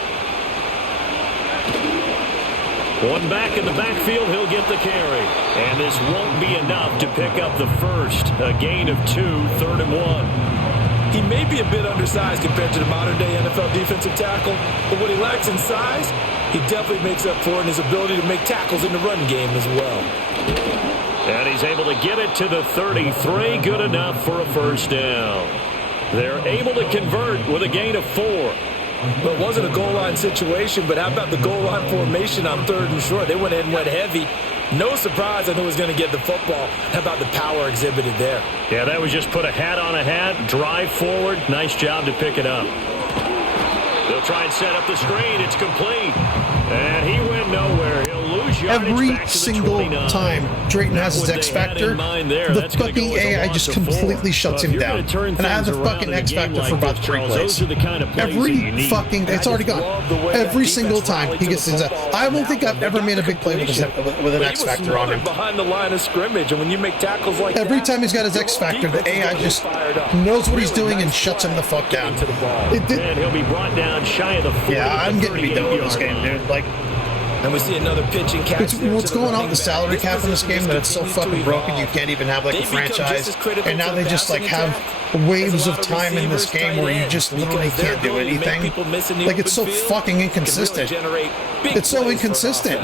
One back in the backfield, he'll get the carry. And this won't be enough to pick up the first. A gain of 2, 3rd and 1. He may be a bit undersized compared to the modern-day NFL defensive tackle, but what he lacks in size, he definitely makes up for in his ability to make tackles in the run game as well. And he's able to get it to the 33. Good enough for a first down. They're able to convert with a gain of 4. Well, it wasn't a goal line situation, but how about the goal line formation on 3rd and short? They went ahead and went heavy. No surprise on who was going to get the football. How about the power exhibited there? Yeah, that was just put a hat on a hat, drive forward. Nice job to pick it up. They'll try and set up the screen. It's complete. And he went nowhere. He'll lose yardage every back to the single 29. time Drayton has his X Factor, the fucking AI just completely shuts him down. And I have the fucking X Factor for about 3 plays. Every fucking, it's already gone. Every single time he gets his, I don't think I've ever made a big play with an X Factor on him. Behind the line of scrimmage, and when you make tackles like every time he's got his X Factor, the AI just knows what he's doing and shuts him the fuck down. And he'll be brought down shy of the 40. Yeah, I'm getting beat down with this game, dude. Like, and we see another pitching catch. What's going on with the salary cap in this game that it's so fucking broken you can't even have like a franchise, and now they just like have waves of time in this game where you just literally can't do anything. Like, it's so fucking inconsistent. It's so inconsistent.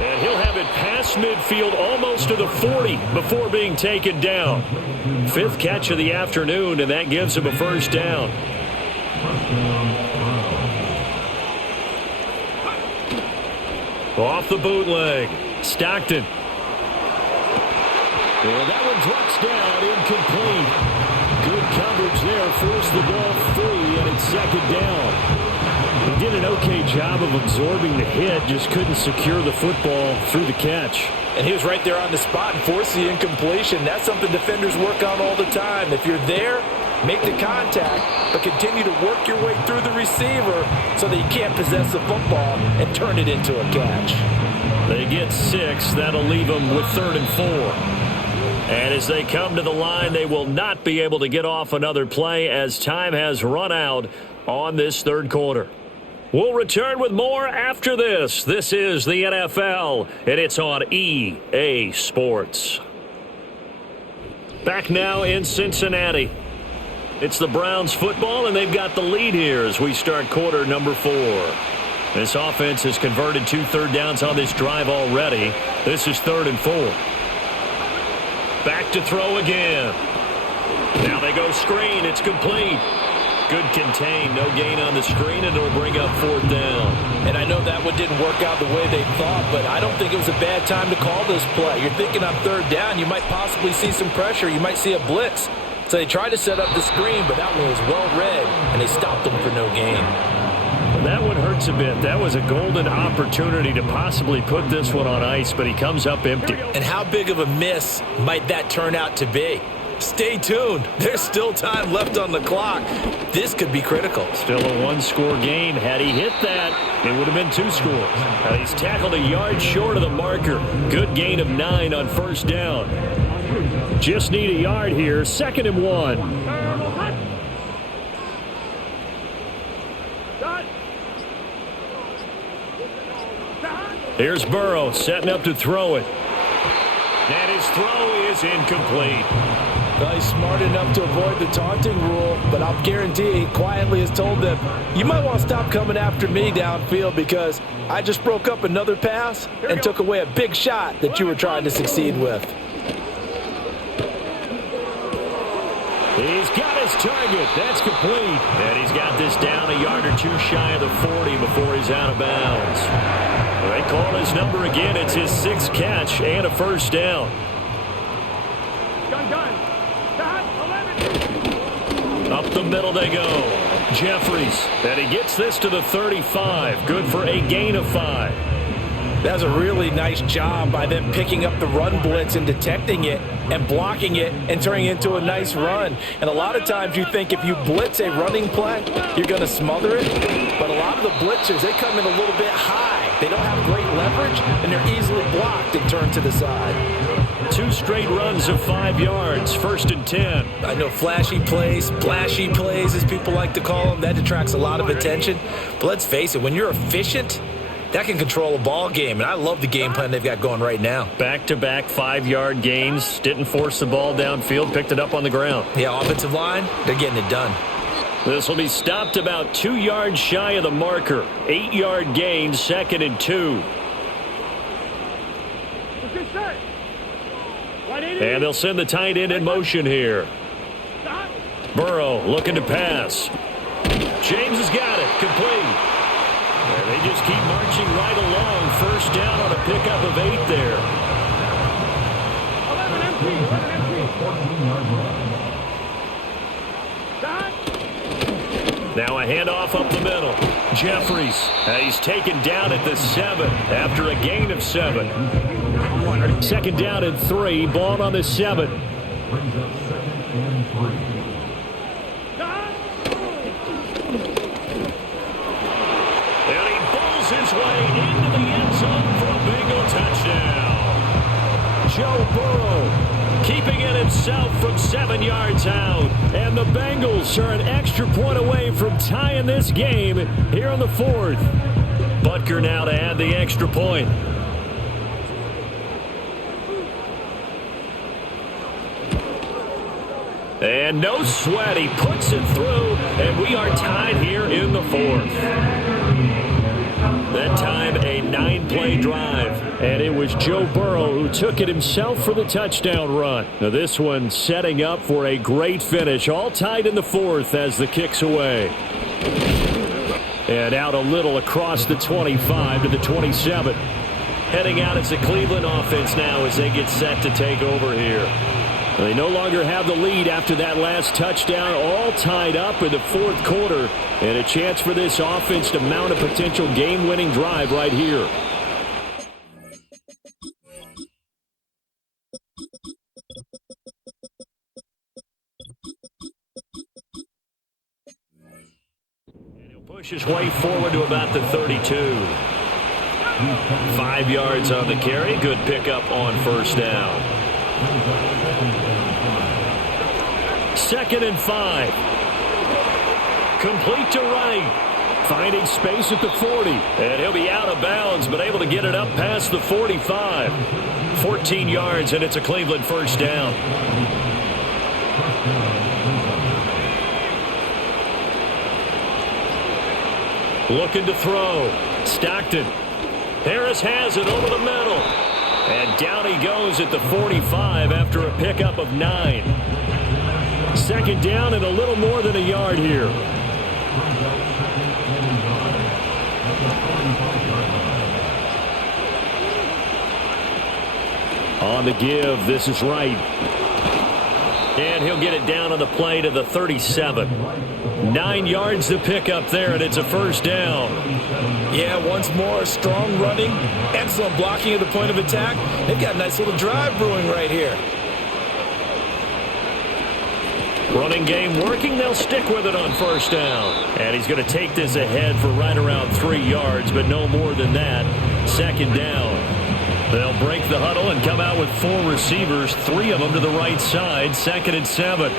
And he'll have it past midfield almost to the 40 before being taken down. 5th catch of the afternoon, and that gives him a first down. Off the bootleg, Stockton. And that one drops down, incomplete. Good coverage there, forced the ball free, and it's 2nd down. He did an okay job of absorbing the hit, just couldn't secure the football through the catch. And he was right there on the spot and forced the incompletion. That's something defenders work on all the time. If you're there, make the contact, but continue to work your way through the receiver so that you can't possess the football and turn it into a catch. They get 6. That'll leave them with 3rd and 4. And as they come to the line, they will not be able to get off another play as time has run out on this third quarter. We'll return with more after this. This is the NFL, and it's on EA Sports. Back now in Cincinnati. It's the Browns football, and they've got the lead here as we start quarter number 4. This offense has converted 2 third downs on this drive already. This is 3rd and 4. Back to throw again. Now they go screen. It's complete. Good contain. No gain on the screen, and it'll bring up 4th down. And I know that one didn't work out the way they thought, but I don't think it was a bad time to call this play. You're thinking on 3rd down, you might possibly see some pressure. You might see a blitz. So they tried to set up the screen, but that one was well read, and they stopped them for no gain. That one hurts a bit. That was a golden opportunity to possibly put this one on ice, but he comes up empty. And how big of a miss might that turn out to be? Stay tuned. There's still time left on the clock. This could be critical. Still a 1-score game. Had he hit that, it would have been 2 scores. Now he's tackled a yard short of the marker. Good gain of 9 on 1st down. Just need a yard here. 2nd and 1. Here's Burrow setting up to throw it. And his throw is incomplete. Well, he's smart enough to avoid the taunting rule, but I'll guarantee he quietly has told them, you might want to stop coming after me downfield because I just broke up another pass and took away a big shot that you were trying to succeed with. He's got his target. That's complete. And he's got this down a yard or 2 shy of the 40 before he's out of bounds. They call his number again. It's his 6th catch and a 1st down. Gun. Up the middle they go. Jeffries. And he gets this to the 35. Good for a gain of 5. That was a really nice job by them picking up the run blitz and detecting it and blocking it and turning it into a nice run. And a lot of times you think if you blitz a running play, you're going to smother it. But a lot of the blitzers, they come in a little bit high. They don't have great leverage, and they're easily blocked and turned to the side. 2 straight runs of 5 yards, 1st and 10. I know flashy plays, splashy plays, as people like to call them, that attracts a lot of attention. But let's face it, when you're efficient, that can control a ball game, and I love the game plan they've got going right now. Back-to-back 5-yard gains, didn't force the ball downfield, picked it up on the ground. Yeah, offensive line, they're getting it done. This will be stopped about 2 yards shy of the marker. 8-yard gain, 2nd and 2. And they'll send the tight end in motion here. Burrow looking to pass. James has got it, complete. And they just keep marching right along. 1st down on a pickup of 8 there. 11 empty. Now a handoff up the middle. Jeffries. He's taken down at the 7 after a gain of 7. 2nd down and 3. Ball on the 7. And he bowls his way into the end zone for a Bengal touchdown. Joe Burrow keeping it himself from 7 yards out. And the Bengals are an extra point away from tying this game here in the 4th. Butker now to add the extra point. And no sweat, he puts it through, and we are tied here in the 4th. That time a 9-play drive, and it was Joe Burrow who took it himself for the touchdown run. Now this one setting up for a great finish, all tied in the 4th as the kick's away. And out a little across the 25 to the 27. Heading out as the Cleveland offense now as they get set to take over here. They no longer have the lead after that last touchdown, all tied up in the 4th quarter, and a chance for this offense to mount a potential game-winning drive right here. And he'll push his way forward to about the 32. 5 yards on the carry, good pickup on 1st down. 2nd and 5. Complete to right. Finding space at the 40. And he'll be out of bounds, but able to get it up past the 45. 14 yards, and it's a Cleveland first down. Looking to throw. Stockton. Harris has it over the middle. And down he goes at the 45 after a pickup of 9. Second down and a little more than a yard here. On the give, this is right. And he'll get it down on the play to the 37. 9 yards to pick up there, and it's a first down. Yeah, once more, strong running, excellent blocking at the point of attack. They've got a nice little drive brewing right here. Running game working. They'll stick with it on first down. And he's going to take this ahead for right around 3 yards, but no more than that. Second down. They'll break the huddle and come out with 4 receivers, 3 of them to the right side. 2nd and 7.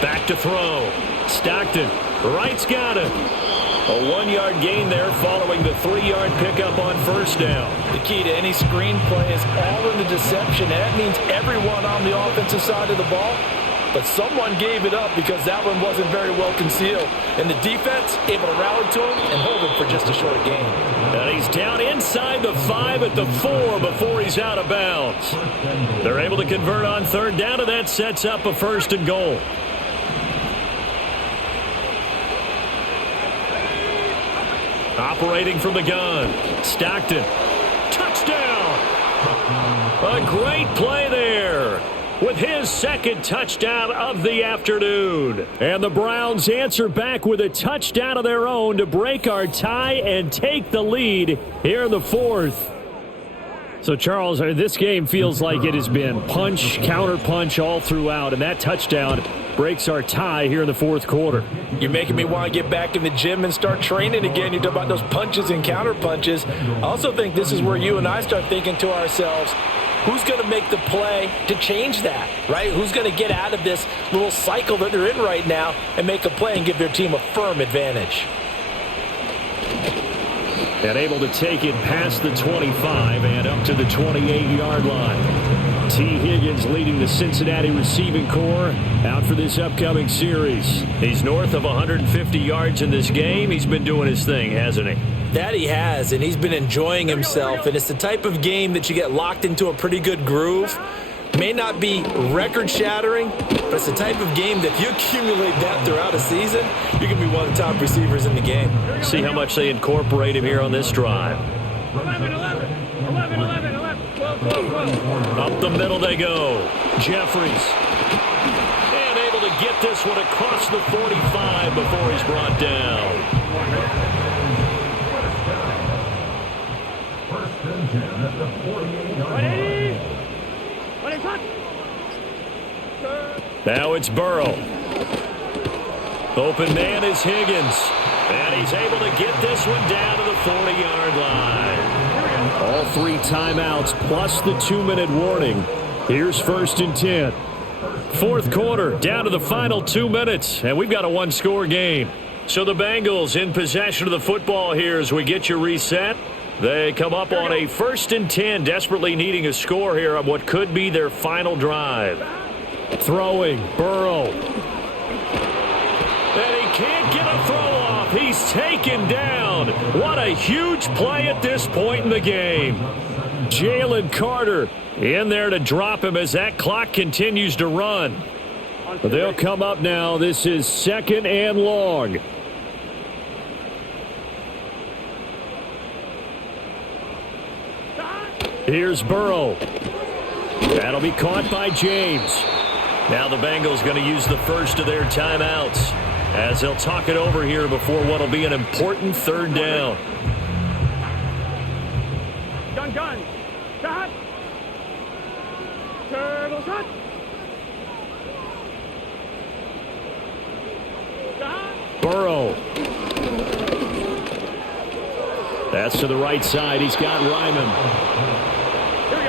Back to throw. Stockton. Right's got it. A 1-yard gain there following the 3-yard pickup on first down. The key to any screen play is all in the deception. That means everyone on the offensive side of the ball. But someone gave it up because that one wasn't very well concealed. And the defense able to rally to him and hold him for just a short gain. And he's down inside the 5 at the 4 before he's out of bounds. They're able to convert on third down, and that sets up a 1st and goal. Operating from the gun. Stockton. Touchdown! A great play there with his 2nd touchdown of the afternoon. And the Browns answer back with a touchdown of their own to break our tie and take the lead here in the 4th. So, Charles, this game feels like it has been punch, counter-punch all throughout, and that touchdown breaks our tie here in the 4th quarter. You're making me want to get back in the gym and start training again. You talk about those punches and counter-punches. I also think this is where you and I start thinking to ourselves, who's going to make the play to change that, right? Who's going to get out of this little cycle that they're in right now and make a play and give their team a firm advantage? And able to take it past the 25 and up to the 28-yard line. T. Higgins leading the Cincinnati receiving corps out for this upcoming series. He's north of 150 yards in this game. He's been doing his thing, hasn't he? That he has, and he's been enjoying himself. And it's the type of game that you get locked into a pretty good groove. May not be record-shattering, but it's the type of game that if you accumulate that throughout a season, you can be one of the top receivers in the game. See how much they incorporate him here on this drive. 11, 12, 12. Up the middle they go. Jeffries. And able to get this one across the 45 before he's brought down. Now it's Burrow. Open man is Higgins. And he's able to get this one down to the 40-yard line. All 3 timeouts plus the 2-minute warning. Here's 1st and 10. 4th quarter, down to the final 2 minutes, and we've got a 1-score game. So the Bengals in possession of the football here as we get you reset. They come up on a 1st and 10, desperately needing a score here on what could be their final drive. Throwing, Burrow. And he can't get a throw off. He's taken down. What a huge play at this point in the game. Jalen Carter in there to drop him as that clock continues to run. They'll come up now. This is 2nd and long. Here's Burrow. That'll be caught by James. Now the Bengals going to use the first of their timeouts as they'll talk it over here before what will be an important 3rd down. Gun. Shot. Turbo shot. Burrow. That's to the right side. He's got Ryman.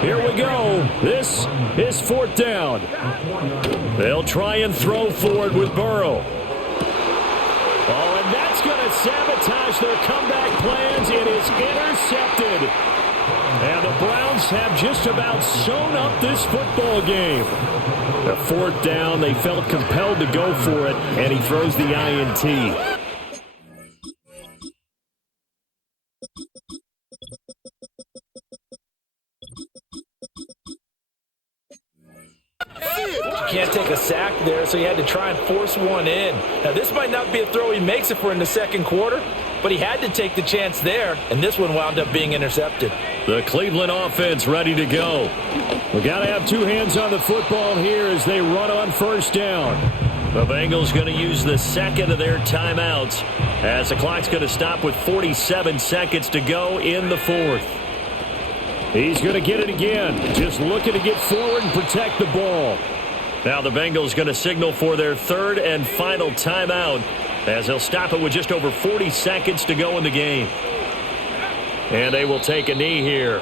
Here we go. This is 4th down. They'll try and throw forward with Burrow. Oh, and that's going to sabotage their comeback plans. It is intercepted. And the Browns have just about sewn up this football game. The fourth down, they felt compelled to go for it, and he throws the INT. Can't take a sack there, so he had to try and force one in. Now, this might not be a throw he makes if we're in the second quarter, but he had to take the chance there, and this one wound up being intercepted. The Cleveland offense ready to go. We got to have two hands on the football here as they run on first down. The Bengals going to use the second of their timeouts as the clock's going to stop with 47 seconds to go in the fourth. He's going to get it again, just looking to get forward and protect the ball. Now the Bengals going to signal for their third and final timeout as they'll stop it with just over 40 seconds to go in the game. And they will take a knee here.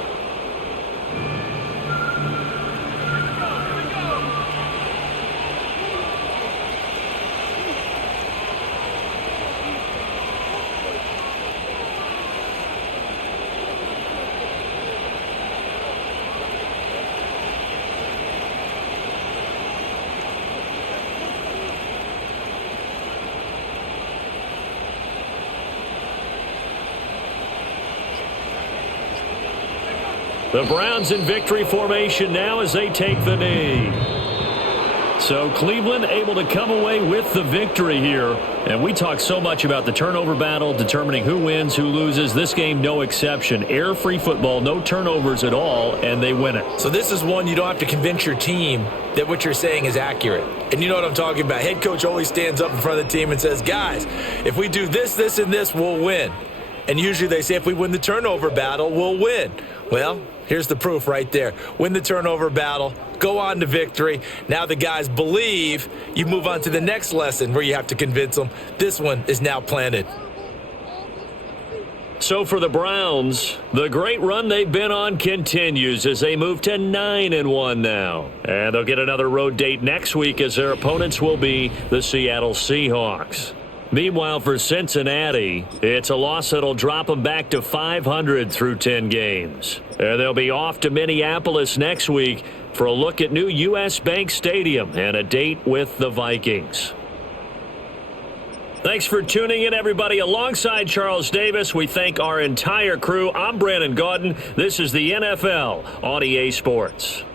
The Browns in victory formation now as they take the knee. So Cleveland able to come away with the victory here. And we talk so much about the turnover battle, determining who wins, who loses. This game, no exception. Air-free football, no turnovers at all, and they win it. So this is one you don't have to convince your team that what you're saying is accurate. And you know what I'm talking about. Head coach always stands up in front of the team and says, guys, if we do this, this, and this, we'll win. And usually they say if we win the turnover battle, we'll win. Well, here's the proof right there. Win the turnover battle, go on to victory. Now the guys believe. You move on to the next lesson where you have to convince them. This one is now planted. So for the Browns, the great run they've been on continues as they move to 9-1 now. And they'll get another road date next week as their opponents will be the Seattle Seahawks. Meanwhile, for Cincinnati, it's a loss that'll drop them back to 500 through 10 games. And they'll be off to Minneapolis next week for a look at new U.S. Bank Stadium and a date with the Vikings. Thanks for tuning in, everybody. Alongside Charles Davis, we thank our entire crew. I'm Brandon Gaudin. This is the NFL on EA Sports.